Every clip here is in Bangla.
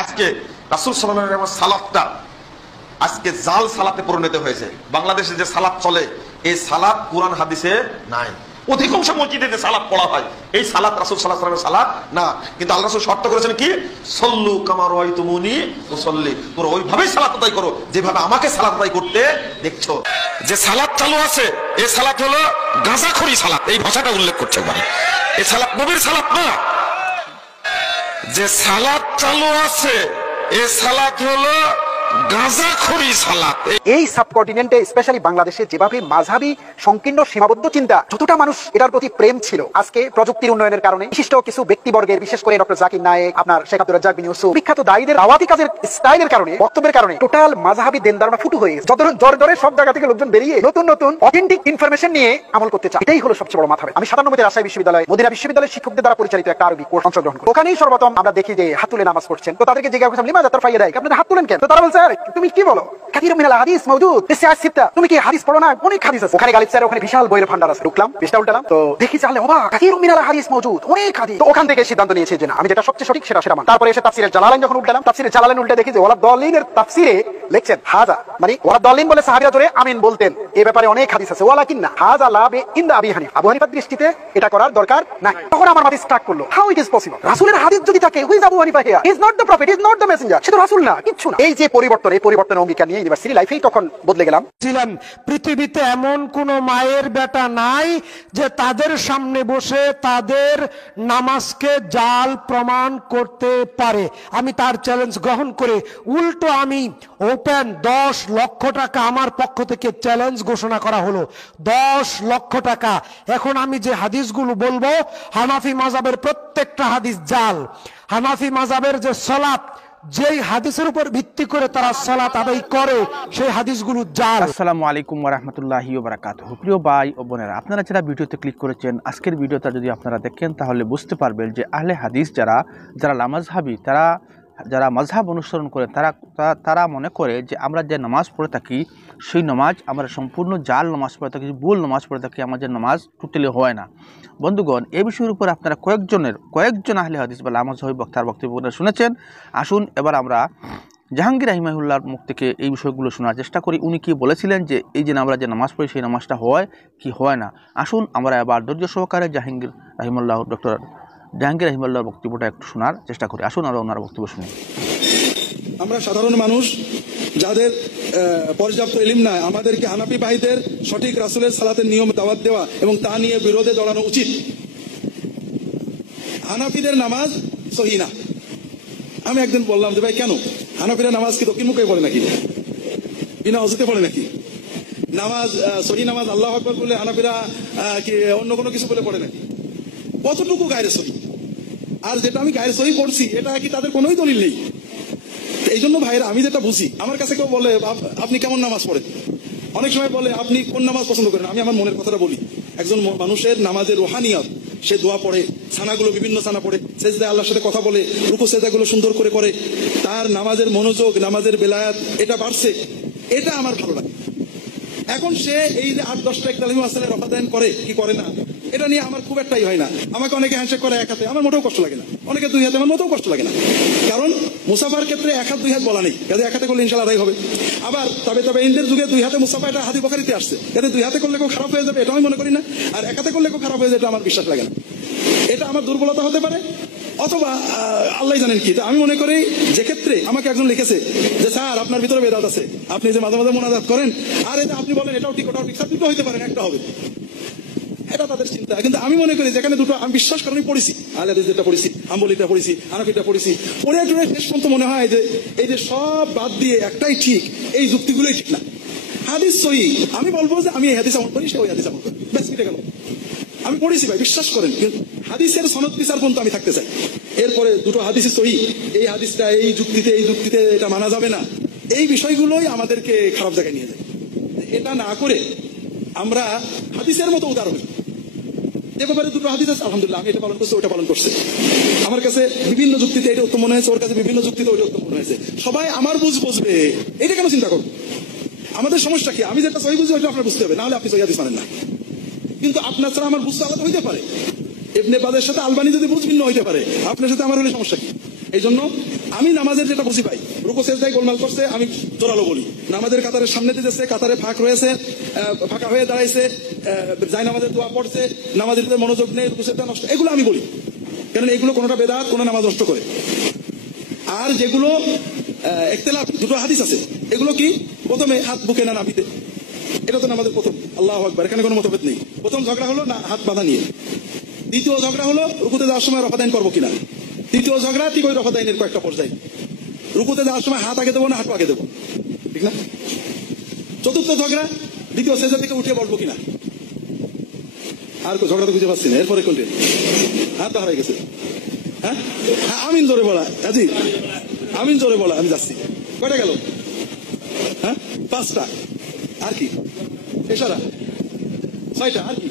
আজকে রাসূল সাল্লাল্লাহু আলাইহি ওয়াসাল্লামের সালাতটা আজকে জাল সালাতে পরিণত হয়েছে। বাংলাদেশে যে সালাত চলে এই সালাত কুরআন হাদিসে নাই। অধিকাংশ মসজিদে যে সালাত পড়া হয় এই সালাত রাসূল সাল্লাল্লাহু আলাইহি ওয়াসাল্লামের সালাত না। কিন্তু আল্লাহ রাসূল শর্ত করেছেন কি, সল্লু কামা রাআইতুমুনি উসাল্লি, তোমরা ওইভাবেই সালাত আদায় করো যেভাবে আমাকে সালাত আদায় করতে দেখছো। যে সালাত চালু আছে এই সালাত হলো গাঁজাখড়ি সালাত, এই ভাষাটা উল্লেখ করছে। মানে এই সালাত নবীর সালাত না। যে সালাত চালু আছে এই সালাত হলো গাঁজাখড়ি সালাত। এই সাবকন্টিনেন্টে স্পেশালি বাংলাদেশে যেভাবে মাযহাবী সংকীর্ণ সীমাবদ্ধ চিন্তা, যতটা মানুষ এটার প্রতি প্রেম ছিল, আজকে প্রযুক্তির উন্নয়নের কারণে বিশিষ্ট কিছু ব্যক্তিবর্গের, বিশেষ করে ডক্টর জাকির নায়েক, আপনার শেখ আব্দুর রাজ্জাক বিন ইউসুফ, বিখ্যাত দায়ীদের দাওয়াতি কাজের স্টাইলের কারণে, বক্তব্যের কারণে টোটাল মাযহাবী দেন ধারণা ফুটু হয়ে গেছে। জ্বরে সব জায়গা থেকে লোকজন বেরিয়ে নতুন নতুন অথেন্টিক ইনফরমেশন নিয়ে আমল করতে চায়। এটাই হলো সবচেয়ে বড় মাথাব্যথা। আমি 97 রাজশাহী বিশ্ববিদ্যালয়, মদিনা বিশ্ববিদ্যালয়ের শিক্ষকদের দ্বারা পরিচালিত একটা আরবি কোর্স অংশগ্রহণ করি। ওখানেই সর্বপ্রথম আমরা দেখি যে হাত তুলে নামাজ পড়ছেন। তো তাদেরকে জিজ্ঞাসা করলাম, লিমাযা তারফাইয়া দাইক, আপনারা হাত তুলেন কেন? তো তারা বলছে, আরে তুমি কি বলো, কাসীরুম মিনাল হাদিস মাওজুদ ফি সিয়াস সিত্তা, তুমি কি হাদিস পড়ো না? অনেক হাদিস আছে ওখানে। গালিব স্যার ওখানে বিশাল বইয়ের ভান্ডার আছে। ঢুকলাম, পেজটা উল্টালাম, তো দেখি চালে অবাক, কাসীরুম মিনাল হাদিস মাওজুদ, অনেক হাদিস। তো ওখান থেকে সিদ্ধান্ত নিয়েছি যে না, আমি যেটা সবচেয়ে সঠিক সেটা মানব। তারপরে এসে তাফসীরের জালালাইন যখন উল্টালাম, তাফসীরের জালালাইন উল্টে দেখি যে ওয়ালাদ দাল্লিনের তাফসীরে লিখছেন হাযা, মানে ওয়ালাদ দাল্লিন বলে সাহাবীরা জোরে আমিন বলতেন, এই ব্যাপারে অনেক হাদিস আছে। ওয়ালাকিন্না হাযা লা বে ইনদা আবি হানিফা, আবু হানিফার দৃষ্টিতে এটা করার দরকার নাই। তখন আমার মাথা স্টার্ট করলো, হাউ ইট ইজ পসিবল? রাসূলের হাদিস যদি থাকে, who is Abu Hanifa here? He is not the prophet, he is not the messenger, সে তো রাসূল না, কিচ্ছু না। এই যে পরিবর্তন, এই পরিবর্তনের অঙ্গীকার নিয়ে ইউনিভার্সিটি লাইফেই তখন বদলে গেলাম। পৃথিবীতে এমন কোন মায়ের বেটা নাই যে তাদের সামনে বসে তাদের নামাজকে জাল প্রমাণ করতে পারে। আমি তার চ্যালেঞ্জ গ্রহণ করে উল্টো আমি ওপেন 10 লক্ষ টাকা আমার পক্ষ থেকে চ্যালেঞ্জ ঘোষণা করা হলো। 10 লক্ষ টাকা। এখন আমি যে হাদিসগুলো বলবো, হানাফি মাযহাবের প্রত্যেকটা হাদিস জাল। হানাফি মাযহাবের যে সালাত, যেই হাদিসের উপর ভিত্তি করে তারা সালাত আদায় করে, সেই হাদিসগুলো জাল। আসসালামু আলাইকুম ওয়া রাহমাতুল্লাহি ওয়া বারাকাতুহু। প্রিয় ভাই ও বোনেরা, আপনারা যারা ভিডিওতে ক্লিক করেছেন, আজকের ভিডিওটা যদি আপনারা দেখেন তাহলে বুঝতে পারবেন যে আহলে হাদিস যারা লামাযহাবী, যারা মাযহাব অনুসরণ করে, তারা মনে করে যে আমরা যে নামাজ পড়ে থাকি সেই নামাজ আমরা সম্পূর্ণ জাল নামাজ পড়ে থাকি, ভুল নামাজ পড়ে থাকি, আমাদের নামাজ টোটালি হয় না। বন্ধুগণ, এই বিষয়ের উপর আপনারা কয়েকজন আহলে হাদিস বা লামাযহাবী বক্তার বক্তব্য শুনেছেন। আসুন এবার আমরা জাহাঙ্গীর রাহিমাহুল্লাহর মুখ থেকে এই বিষয়গুলো শোনার চেষ্টা করি। উনি কি বলেছিলেন, যে এই যে আমরা যে নামাজ পড়ি সেই নামাজটা হয় কি হয় না। আসুন আমরা এবার ধৈর্য সহকারে ডক্টর জাহাঙ্গীর রাহিমাহুল্লাহর বক্তব্যটা একটু শোনার চেষ্টা করি। আসুন আমরা ওনার বক্তব্য শুনি। আমরা সাধারণ মানুষ যাদের পর্যাপ্ত ইলম নাই, আমাদেরকে হানাফি ভাইদের সঠিক রাসূলের সালাতের নিয়ম দাওয়াত দেওয়া এবং তা নিয়ে বিরোধে জড়ানো উচিত। হানাফিদের নামাজ সহি না। আমি একদিন বললাম যে ভাই কেন, হানাফিরা নামাজ কি দক্ষিণমুখে পড়ে নাকি, বিনা অজুতে পড়ে নাকি? নামাজ সহি নামাজ আল্লাহু আকবার বলে হানাফিরা কি অন্য কোনো কিছু বলে পড়ে নাকি? কতটুকু গায়ের সহি? আর যেটা আমি গায়ের সহি পড়ছি এটা কি তাদের কোনোই দলিল নেই? এই জন্য ভাইরা, আমি যেটা বুঝি, আমার কাছে কেউ বলে আপনি কেমন নামাজ পড়েন, অনেক সময় বলে আপনি কোন নামাজ পছন্দ করেন, আমি আমার মনের কথাটা বলি। একজন মানুষের নামাজের রুহানিয়ত, সে দোয়া পড়ে, ছানাগুলো বিভিন্ন ছানা পড়ে, সেজদায় আল্লাহর সাথে কথা বলে, রুকু সেজদাগুলো সুন্দর করে করে, তার নামাজের মনোযোগ, নামাজের বেলায়াত এটা বাড়ছে, এটা আমার ভালো লাগে। এখন সে এই যে 8-10টা ইকতালিমু আসসালামের রফাদান করে কি করে না, এটা নিয়ে আমার খুব একটাই হয় না। আমাকে অনেকে হ্যান্ডশেক করে এক হাতে, আমার মোটেও কষ্ট লাগে না। অনেকে 2 হাতে, আমার মোটেও কষ্ট লাগে না। কারণ মুসাফার ক্ষেত্রে 1 হাত 2 হাত বলা নেই, কাজে 1 হাতে করলে ইনশাআল্লাহ আদায় হবে। আবার তবে ইন্দের যুগে 2 হাতে মুসাফা, এটা হাদিস বুখারীতে আসছে, কাজে 2 হাতে করলে কেউ খারাপ হয়ে যাবে এটা আমি মনে করি না, আর 1 হাতে করলে কেউ খারাপ হয়ে যাবে এটা আমার বিশ্বাস লাগে না। এটা আমার দুর্বলতা হতে পারে, অথবা আল্লাহ জানেন কি। আমি মনে করি যে ক্ষেত্রে আমাকে একজন লিখেছে যে স্যার আপনার ভিতরে বেদাত আছে, আপনি যে মাঝে মাঝে মোনাজাত করেন আর এটা আপনি বলেন এটাও ঠিক ওটাও ঠিক, স্যার দুটো হইতে পারেন, একটা হবে, এটা তাদের চিন্তা। কিন্তু আমি মনে করি যেখানে দুটো, আমি বিশ্বাস করি, আমি পড়েছি আহলে হাদিস যেটা পড়েছি, হাম্বলিটা পড়েছি, হানাফিটা পড়েছি, পড়ে টুড়ে শেষ পর্যন্ত মনে হয় যে এই যে সব বাদ দিয়ে একটাই ঠিক, এই যুক্তিগুলোই ঠিক না। হাদিস সহি, আমি বলবো যে আমি এই হাদিস আমল করি, সে ওই হাদিস আমল করি, ব্যাস মিটে গেল। আমি পড়েছি ভাই, বিশ্বাস করেন, কিন্তু হাদিসের সনদ বিচার পর্যন্ত আমি থাকতে চাই। এরপরে দুটো হাদিসই সহি, এই হাদিসটা এই যুক্তিতে এটা মানা যাবে না, এই বিষয়গুলোই আমাদেরকে খারাপ জায়গায় নিয়ে যায়। এটা না করে আমরা হাদিসের মতো উদাহরণ, এ ব্যাপারে দুটো হাদিস আছে, আলহামদুলিল্লাহ আমি এটা পালন করছি, ওটা পালন করছে, আমার কাছে বিভিন্ন যুক্তিতে এটা উত্তম মনে হয়েছে, ওর কাছে বিভিন্ন যুক্তিতে ওইটা উত্তম মনে হয়েছে। সবাই আমার বুঝবে, এটা কেন চিন্তা করবো? আমাদের সমস্যা কি? আমি যেটা সহি বুঝি ওইটা আপনার বুঝতে হবে, নাহলে আপনি সহি হাদিস মানেন না। কিন্তু আপনার ছাড়া আমার বুঝতে আলাদা হইতে পারে, ইবনে বাজের সাথে আলবানি যদি বুঝ ভিন্ন হইতে পারে, আপনার সাথে আমার হলে সমস্যা কি? এই জন্য আমি নামাজের যেটা বুঝি ভাই, রুকু সেজদায় গোলমাল করছে আমি জোরালো বলি, নামাজের কাতারের সামনে দিতেছে, কাতারে ফাঁক রয়েছে, ফাঁকা হয়ে দাঁড়াইছে, যাই নামাজের দোয়া পড়ছে, নামাজের ভিতরে মনোযোগ নেই, রুকু সেজদা নষ্ট, এগুলো আমি বলি, কারণ এগুলো কোনোটা বেদাত, কোনো নামাজ নষ্ট করে। আর যেগুলো ইখতিলাফ, দুটো হাদিস আছে, এগুলো কি প্রথমে হাত বুকে না নাভিতে, এটা তো নামাজের প্রথম, আল্লাহু আকবার, এখানে কোনো মতভেদ নেই। প্রথম ঝগড়া হলো না হাত বাঁধা নিয়ে, দ্বিতীয় ঝগড়া হলো রুকুতে যাওয়ার সময় রফাদাইন করবো কিনা, তৃতীয় ঝগড়া ঠিক ওই রফাদাইনের কয়েকটা পর্যায়ে, রুকুতে যাওয়ার সময় হাত আগে দেবো না হাঁটু আগে দেবো, ঠিক না? চতুর্থ ঝগড়া দ্বিতীয় সেজদা থেকে উঠে বসবো কিনা। আর ঝগড়া তো খুঁজে পাচ্ছি না, এরপরে কোনটি হাত হারাই গেছে। হ্যাঁ, আমিন জোরে বলা, আজি আমিন জোরে বলা, আমি যাচ্ছি। কয়টা গেল? হ্যাঁ, 5টা। আর কি? এশারা 6টা। আর কি?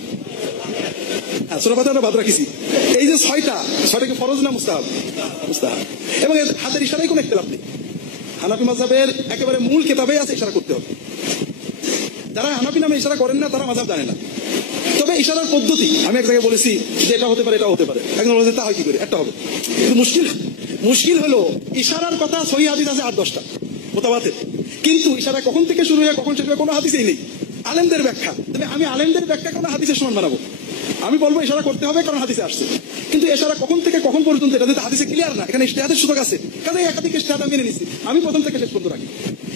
হ্যাঁ, সূরা ফাতিহা বাদ রাখিছি। এই যে 6টা কি ফরজ না মুস্তাহাব? মুস্তাহাব। এবং হাতের ইশারায় কোনো ইখতিলাফ নেই। হানাফি মাযহাবের একেবারে মূল কিতাবেই আছে ইশারা করতে হবে। যারা হানাফি নামে ইশারা করেন না তারা মাযহাব জানে না। তবে ইশারার পদ্ধতি আমি এক জায়গায় বলেছি যে এটা হতে পারে, এটা হতে পারে, একজন বলেছে তা হয় কি করে, একটা হবে। কিন্তু মুশকিল হলো ইশারার কথা সহিহ হাদিস আছে 8-10টা মুতাওয়াতির, কিন্তু ইশারা কখন থেকে শুরু হয় কখন শেষ হয় কোনো হাদিসেই নেই। আলেমদের ব্যাখ্যা, তবে আমি আলেমদের ব্যাখ্যা কোনো হাদিসের সমান বানাবো, আমি বলবো ইশারা করতে হবে কারণ হাদিসে আসছে, কিন্তু ইশারা কখন থেকে কখন পর্যন্ত এটা যদি হাদিসে ক্লিয়ার না, এখানে ইজতিহাদের সুযোগ আছে, কাজে একাধিক ইজতিহাদ আমি মেনে নিচ্ছি, আমি প্রথম থেকে শেষ পর্যন্ত রাখি।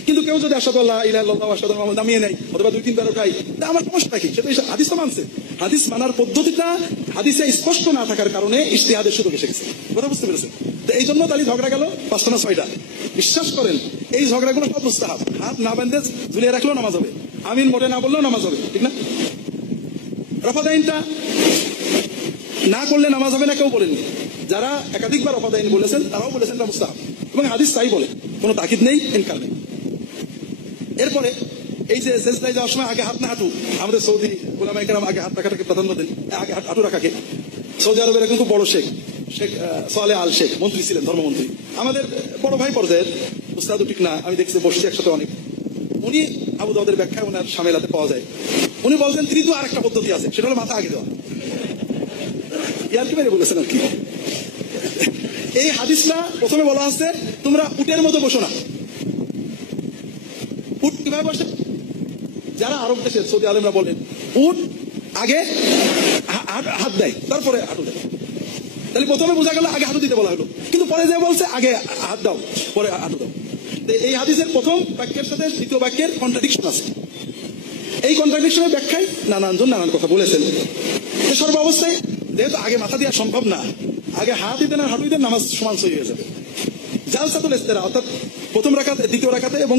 কিন্তু কেউ যদি আশহাদু আল্লা ইলাহা ইল্লাল্লাহ ওয়া আশহাদু আন্না মুহাম্মাদান নামিয়ে নেয় অথবা 2-3 বার উঠাই, তা আমার সমস্যা কি? সেটা হাদিস তো মানছে, হাদিস মানার পদ্ধতিটা হাদিসে স্পষ্ট না থাকার কারণে ইজতিহাদের সুযোগ এসে গেছে। কথা বুঝতে পেরেছেন? তো এই জন্য তাহলে ঝগড়া গেল 5টা না 6টা। বিশ্বাস করেন এই ঝগড়াগুলো সব মুস্তাহাব, হাত না বেঁধে ঝুলিয়ে রাখলেও নামাজ হবে, আমিন মোটে না বললেও নামাজ হবে, ঠিক না? রফাদাইনটা না করলে নামাজ হবে না কেউ বলেননি, যারা একাধিকবার রফাদাইন বলেছেন তারাও বলেছেন এটা মুস্তাহাব, এবং হাদিস তাই বলে, কোনো তাকিদ নেই, ইনকার নেই। এরপরে এই যে সেজদায় যাওয়ার সময় আগে হাত না হাঁটু, আমাদের সৌদি উলামায়ে কেরাম আগে হাত রাখাটাকে প্রাধান্য দেন, আগে হাঁটু রাখাকে। সৌদি আরবের একজন খুব বড় শেখ সালেহ আল শেখ মন্ত্রী ছিলেন, ধর্মমন্ত্রী, আমাদের বড় ভাই পর্যায়ের, উস্তাদও ঠিক না, আমি দেখছি বসছি একসাথে অনেক। উনি আবু দাউদের ব্যাখ্যা ওনার শামেলাতে পাওয়া যায়, উনি বলছেন তৃতীয় আরেকটা পদ্ধতি আছে, সেটা হলো মাথা আগে দেওয়া। ইয়ার কি বাইরে বলেছেন আর কি। এই হাদিসটা প্রথমে বলা আছে তোমরা উটের মতো বসো না। উট কিভাবে বসে? যারা আরব দেশের সৌদি আলেমরা বলেন উট আগে হাত দেয় তারপরে হাঁটু দেয়, তাহলে প্রথমে বোঝা গেল আগে হাঁটু দিতে বলা হলো, কিন্তু পরে যে বলছে আগে হাত দাও পরে হাঁটু দাও। এই হাদিসের প্রথম বাক্যের সাথে দ্বিতীয় বাক্যের কন্ট্রাডিকশন আছে, এই কন্ট্রাডিকশনের ব্যাখ্যায় নানানজন নানান কথা বলেছেন। সর্ব অবস্থায় যেহেতু আগে মাথা দেওয়া সম্ভব না, আগে হাত দিতেন আর হাঁটু দিতেন, নামাজ সমান সহি হয়ে যাবে। জালসাতুল ইস্তিরাহা অর্থাৎ প্রথম রাকাতে, দ্বিতীয় রাকাতে এবং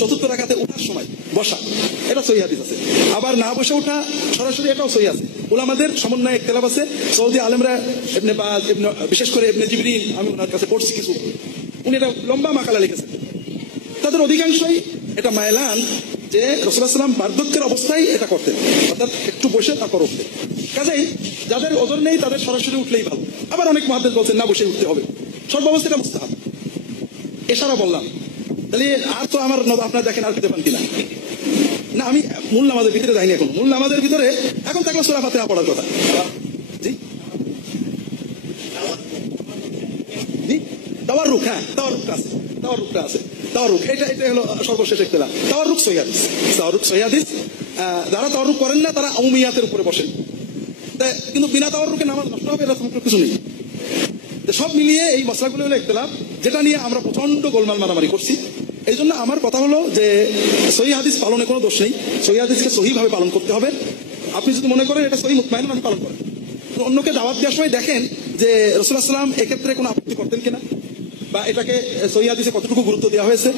চতুর্থ রাকাতে ওঠার সময় বসা, এটা সহিহ হাদিস আছে। আবার না বসে ওঠা সরাসরি, এটাও সহিহ আছে। উলামাদের সমন্বয়ে ইখতিলাফ আছে। সৌদি আলেমরা ইবনে বাজ, বিশেষ করে ইবনে জিবরিন, আমি ওনার কাছে পড়ছি কিছু, উনি এটা লম্বা মাকালা লিখেছেন। তাদের অধিকাংশই এটা মায়লান যে রাসূলুল্লাহ সাল্লাল্লাহু আলাইহি ওয়াসাল্লাম বার্ধক্যের অবস্থায় এটা করতেন, অর্থাৎ একটু বসে তারপর উঠতেন। কাজেই যাদের ওজন নেই তাদের সরাসরি উঠলেই ভালো। আবার অনেক মুহাদ্দিস বলছেন না বসে উঠতে হবে, সর্বাবস্থা এটা মুস্তাহাব। এশারা বললাম, তাহলে আর তো আমার আপনারা দেখেন আর পেতে পান কিনা না, আমি মূল নামাজের ভিতরে যাইনি এখন। মূল নামাজের ভিতরে এখন থাকলো সূরা ফাতিহা পড়ার কথা। জি জি, তাওয়াররুক, হ্যাঁ তাওয়াররুকটা আছে, তাওয়াররুকটা আছে, তাওয়াররুক এটা হলো সর্বশেষ ইখতিলাফ। তাওয়াররুক সহিহ হাদিস, তাওয়াররুক সহিহ হাদিস। যারা তাওয়াররুক করেন না তারা আউমিয়াতের উপরে বসেন, কিন্তু বিনা তাওয়াররুকে নামাজ নষ্ট হবে এরকম কিছু নেই। সব মিলিয়ে এই মশলাগুলো হলো ইখতিলাফ, যেটা নিয়ে আমরা প্রচন্ড গোলমাল মারামারি করছি। এই জন্য আমার কথা হলো যে সহিহ হাদিস পালনে কোনো দোষ নেই, সহিহ হাদিসকে সহিভাবে পালন করতে হবে। আপনি যদি মনে করেন এটা সহিহ মুতমাইন আপনি পালন করেন, অন্যকে দাওয়াত দেওয়ার সময় দেখেন যে রাসূলুল্লাহ সাল্লাল্লাহু আলাইহি ওয়াসাল্লাম এক্ষেত্রে কোনো আপত্তি করতেন কিনা, বা এটাকে সহিহ হাদিসে কতটুকু গুরুত্ব দেওয়া হয়েছে।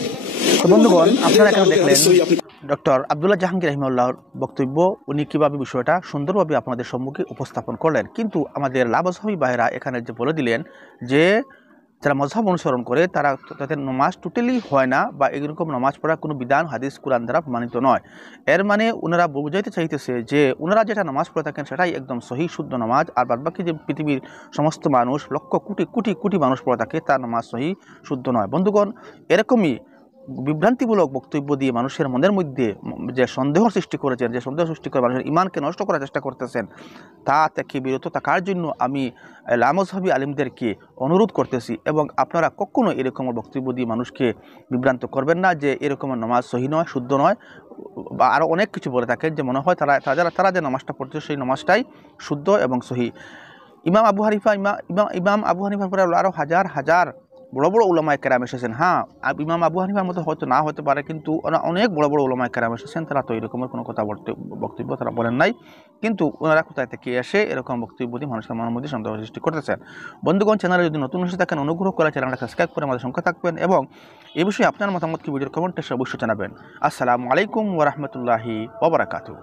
বন্ধুগণ, আপনারা এখানে দেখলেন ডক্টর আব্দুল্লাহ জাহাঙ্গীর রাহিমাহুল্লাহর বক্তব্য। উনি কিভাবে বিষয়টা সুন্দরভাবে আপনাদের সম্মুখে উপস্থাপন করলেন। কিন্তু আমাদের লামাযহাবী ভাইরা এখানে যে বলে দিলেন যে যারা মযহাব অনুসরণ করে তারা তাদের নামাজ টোটালি হয় না, বা এরকম নামাজ পড়া কোনো বিধান হাদিস কুরআন দ্বারা প্রমাণিত নয়। এর মানে ওনারা বুঝাইতে চাইতেছে যে ওনারা যেটা নামাজ পড়ে থাকেন সেটাই একদম সহি শুদ্ধ নামাজ, আর বাদবাকি যে পৃথিবীর সমস্ত মানুষ লক্ষ কোটি কোটি কোটি মানুষ পড়ে থাকে তার নামাজ সহি শুদ্ধ নয়। বন্ধুগণ, এরকমই বিভ্রান্তিমূলক বক্তব্য দিয়ে মানুষের মনের মধ্যে যে সন্দেহ সৃষ্টি করেছেন, যে সন্দেহ সৃষ্টি করে মানুষের ইমানকে নষ্ট করার চেষ্টা করতেছেন, তা থেকে বিরত থাকার জন্য আমি লামাজহাবি আলিমদেরকে অনুরোধ করতেছি। এবং আপনারা কখনো এরকম বক্তব্য দিয়ে মানুষকে বিভ্রান্ত করবেন না যে এরকম নামাজ সহি নয়, শুদ্ধ নয়, বা আরও অনেক কিছু বলে থাকেন যে মনে হয় তারা যে নামাজটা পড়ছে সেই নামাজটাই শুদ্ধ এবং সহি। ইমাম আবু হানিফার পরে আরও হাজার হাজার বড় বড় উলামায়ে কেরাম এসেছেন। হ্যাঁ, ইমাম আবু হানিফার মতো হয়তো না হতে পারে, কিন্তু অনেক বড় বড় উলামায়ে কেরাম এসেছেন, তারা তো এরকমের কোনো কথা বক্তব্য তারা বলেন নাই। কিন্তু ওনারা কোথায় থেকে এসে এরকম বক্তব্য দিয়ে মানুষের মনের মধ্যে সন্দেহ সৃষ্টি করতেছেন। বন্ধুগণ, চ্যানেলে যদি নতুন এসে থাকেন অনুগ্রহ করে চ্যানেলটা সাবস্ক্রাইব করে আমাদের সঙ্গে থাকবেন এবং এই বিষয়ে আপনার মতামত কি ভিডিওর কমেন্টে অবশ্যই জানাবেন। আসসালামু আলাইকুম ওয়া রাহমাতুল্লাহি ওয়া বারাকাতুহু।